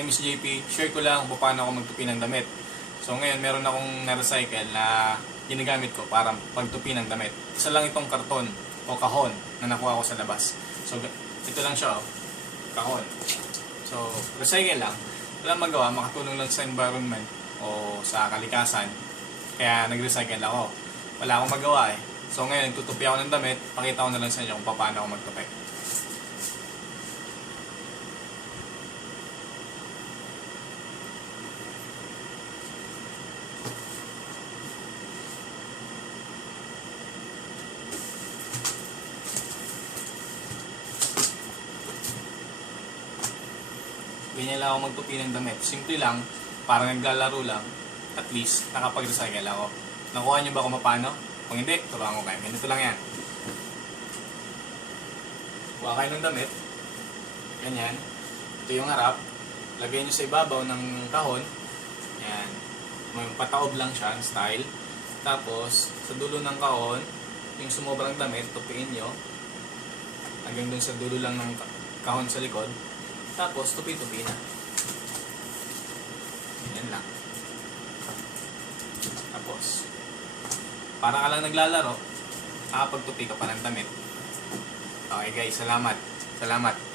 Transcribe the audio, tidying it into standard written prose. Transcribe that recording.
name is JP. Share ko lang kung paano ako magtupi ng damit. So ngayon meron akong na-recycle na ginagamit ko para pagtupi ng damit. Isa lang itong karton o kahon na nakuha ko sa labas. So ito lang siya, kahon. So recycle lang. Walang magawa, makatulong lang sa environment o sa kalikasan. Kaya nag-recycle ako. Wala akong magawa eh. So ngayon nagtutupi ako ng damit. Pakita ko na lang sa inyo kung paano ako magtupi. Ganyan lang ako magtupi ng damit. Simple lang, parang naglalaro lang. At least, nakapag-recycle ako. Nakuha niyo ba kung paano? Kung hindi, turuan ko kayo. Ganito lang yan. Kuha kayo ng damit. Ganyan. Ito yung harap. Lagay niyo sa ibabaw ng kahon. Yan. May pataob lang siya, style. Tapos, sa dulo ng kahon, yung sumobrang damit, tupiin niyo. Hanggang dun sa dulo lang ng kahon sa likod. Tapos, tupi-tupi na. Ganyan lang. Tapos, para ka lang naglalaro, nakapagtupi ka pa ng damit. Okay guys, salamat. Salamat.